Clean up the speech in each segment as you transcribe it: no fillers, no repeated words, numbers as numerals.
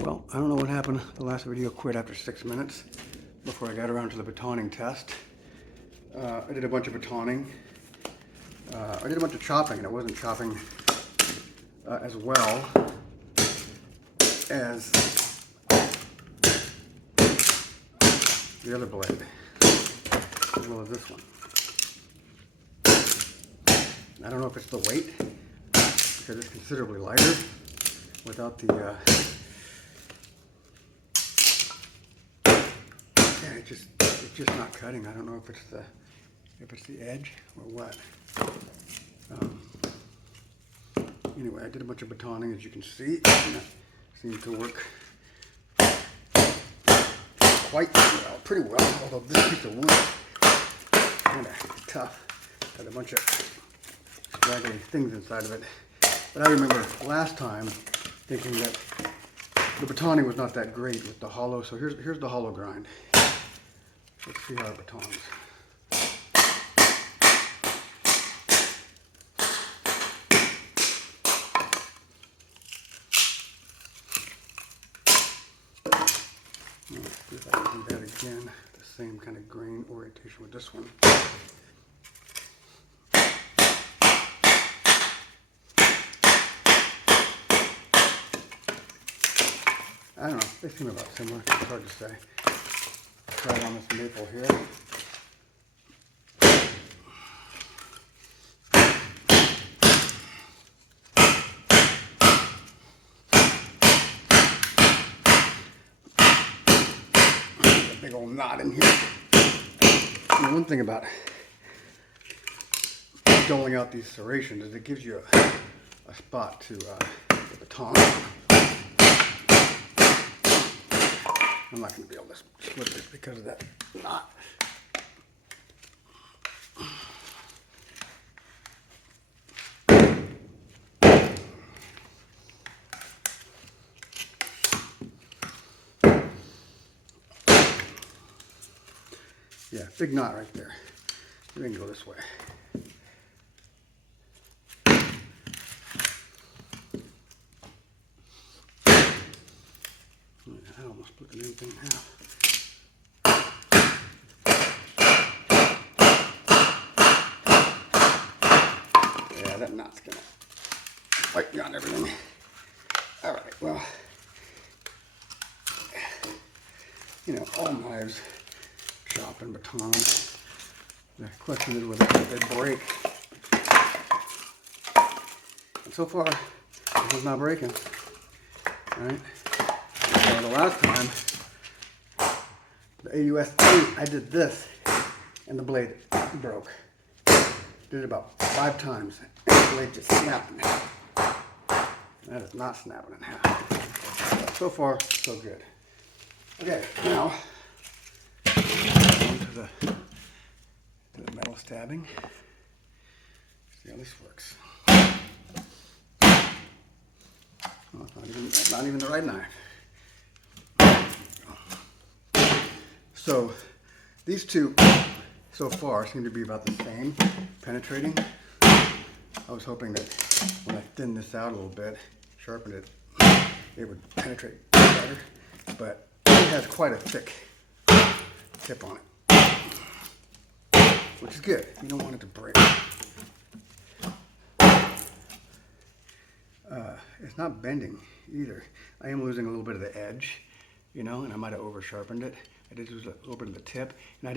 Well, I don't know what happened. The last video quit after 6 minutes before I got around to the batoning test. I did a bunch of batoning. I did a bunch of chopping, and it wasn't chopping as well as the other blade, as well as this one. I don't know if it's the weight, because it's considerably lighter without the it's just not cutting. I don't know if it's the edge or what. Anyway, I did a bunch of batoning, as you can see, and it seemed to work quite well, pretty well. Although this piece of wood is kind of tough, got a bunch of scraggly things inside of it. But I remember last time thinking that the batoning was not that great with the hollow. So here's the hollow grind. Let's see how it batons. Let's see if I can do that again. The same kind of grain orientation with this one. I don't know, they seem about similar. It's hard to say. Try it on this maple here. A big old knot in here. And one thing about doling out these serrations is it gives you a spot to the baton. I'm not going to be able to split this because of that knot. Yeah, big knot right there. We can go this way. I almost split the damn thing in half. Yeah, that knot's gonna fight me on everything. All right, well, you know, all knives chop and baton. The question is whether they break. And so far, this is not breaking. All right. So the last time, the AUS-8, I did this, and the blade broke. Did it about 5 times, and the blade just snapped in half. That is not snapping in half. So far, so good. Okay, now on to the metal stabbing. See how this works. Oh, it's not even the right knife. So these two so far seem to be about the same penetrating. I was hoping that when I thin this out a little bit, sharpen it, it would penetrate better, but it has quite a thick tip on it, which is good. You don't want it to break. It's not bending either. I am losing a little bit of the edge, you know, and I might have over sharpened it. I did lose a little bit of the tip, and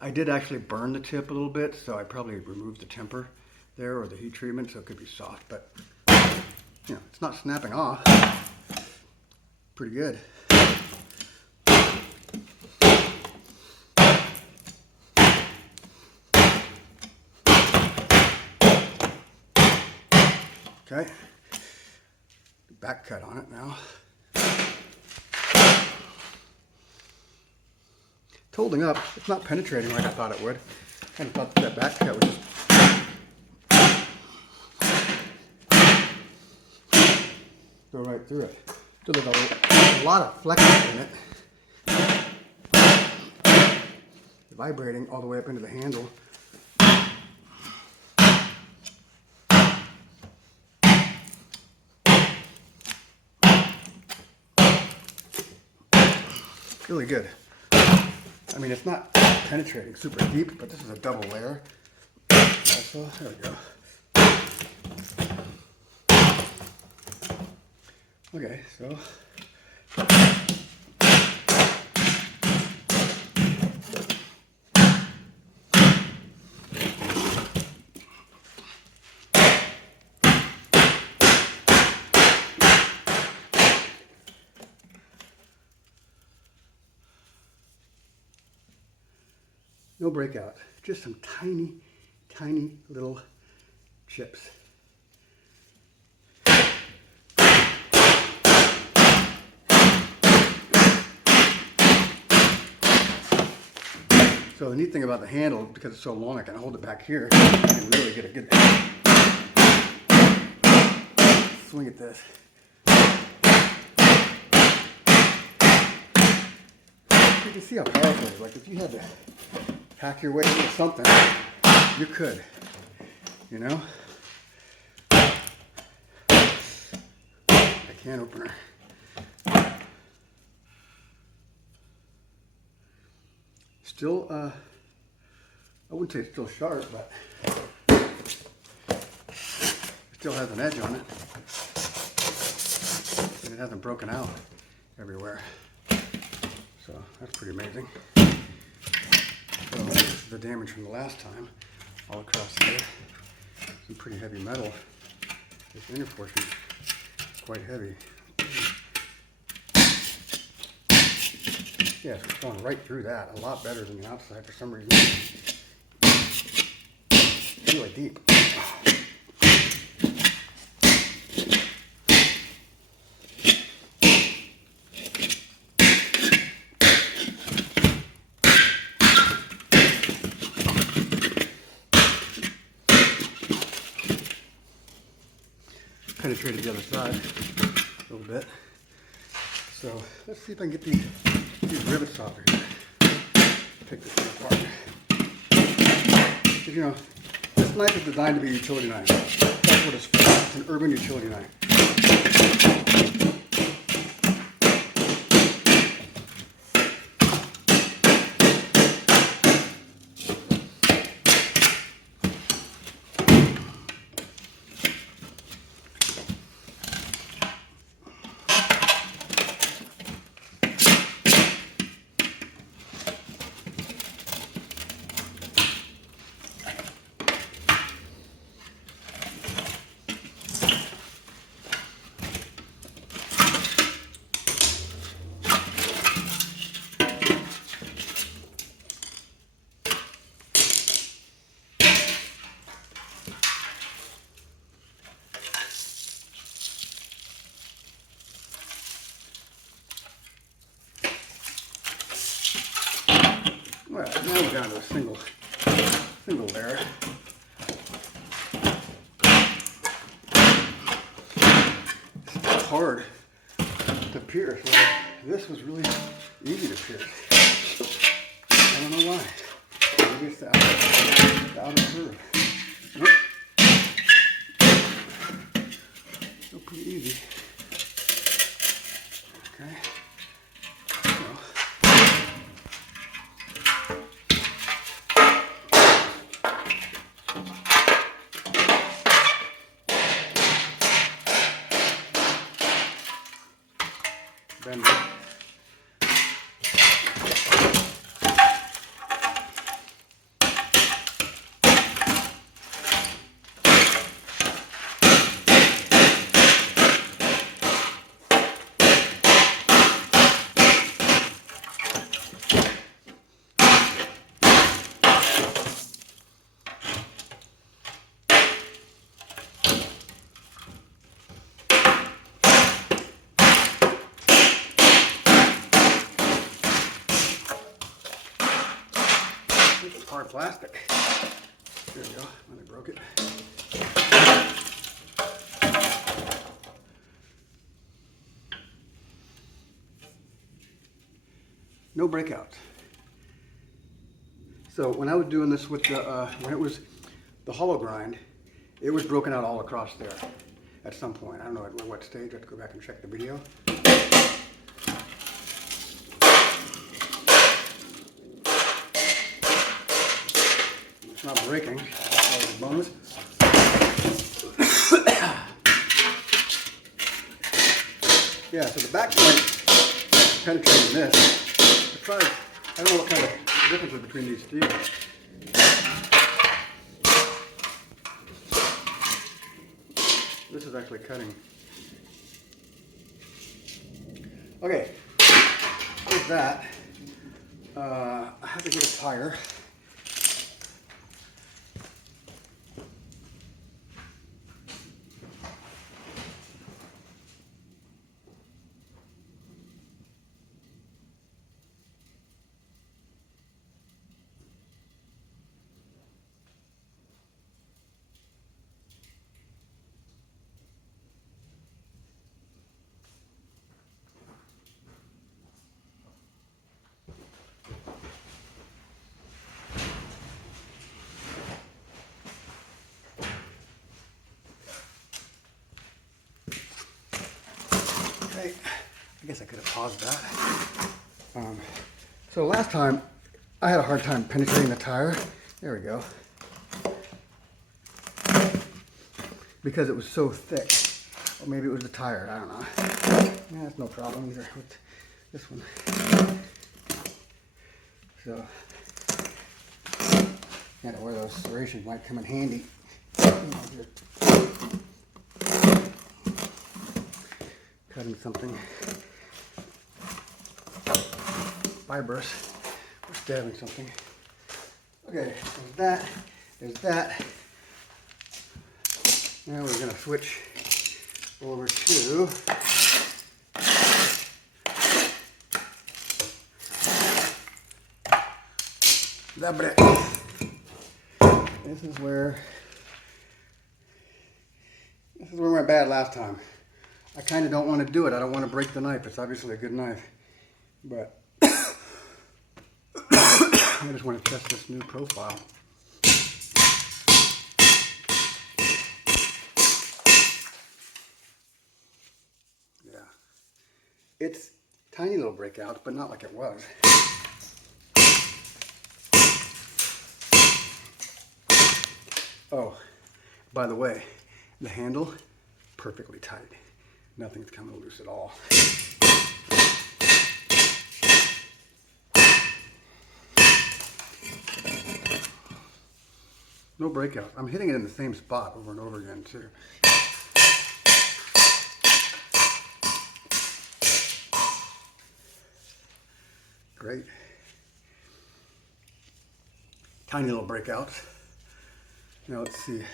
I did actually burn the tip a little bit, so I probably removed the temper there or the heat treatment, so it could be soft, but you know, it's not snapping off. Pretty good. Okay, back cut on it now. It's holding up. It's not penetrating like I thought it would. I kind of thought that back cut would just go right through it. So there's a lot of flexion in it. Vibrating all the way up into the handle. really good. I mean, it's not penetrating super deep, but this is a double layer. Also, there we go. Okay, so no breakout, just some tiny, tiny little chips. So the neat thing about the handle, because it's so long, I can hold it back here and really get a good swing at this. You can see how powerful it is. Like if you had to hack your way into something, you could, you know? A can opener. Still, I wouldn't say it's still sharp, but it still has an edge on it. And it hasn't broken out everywhere. So that's pretty amazing. So this is the damage from the last time, all across here. Some pretty heavy metal. This inner portion is quite heavy. Yeah, it's going right through that, a lot better than the outside for some reason. Really deep. Penetrated the other side a little bit. So let's see if I can get these rivets off here. Pick this thing apart. Because, you know, this knife is designed to be a utility knife. That's what it's for. It's an urban utility knife. Well, now we're down to a single layer. It's hard to pierce. Well, this was really easy to pierce. I don't know why. Maybe it's the outer curve. Nope. Still pretty easy. Okay. Bend it. This is hard plastic. There we go. I broke it. No breakout. So when I was doing this with the, when it was the hollow grind, it was broken out all across there at some point. I don't know at what stage. I have to go back and check the video. not breaking. That's a bonus. Yeah, so the back point penetrating this. I don't know what kind of difference is between these two. This is actually cutting. Okay, with that, I have to get a tire. Okay, I guess I could have paused that. So last time, I had a hard time penetrating the tire. There we go. Because it was so thick. Or maybe it was the tire, I don't know. Yeah, that's no problem either with this one. So, yeah, where those serrations might come in handy. Cutting something fibrous or stabbing something. Okay, there's that. Now we're going to switch over to the brick. This is where we went bad last time. I kind of don't want to do it. I don't want to break the knife. It's obviously a good knife, but I just want to test this new profile. Yeah, it's tiny little breakouts, but not like it was. Oh, by the way, the handle, perfectly tight. Nothing's coming loose at all. No breakout. I'm hitting it in the same spot over and over again too. Great. Tiny little breakouts. Now let's see.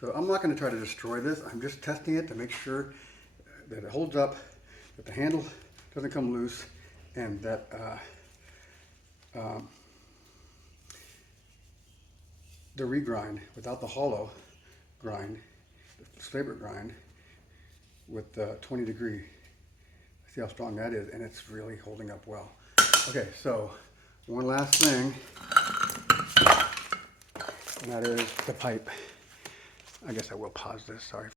So I'm not going to try to destroy this. I'm just testing it to make sure that it holds up, that the handle doesn't come loose, and that the regrind without the hollow grind, the saber grind with the 20 degree. See how strong that is, and it's really holding up well. Okay, so one last thing, and that is the pipe. I guess I will pause this, sorry.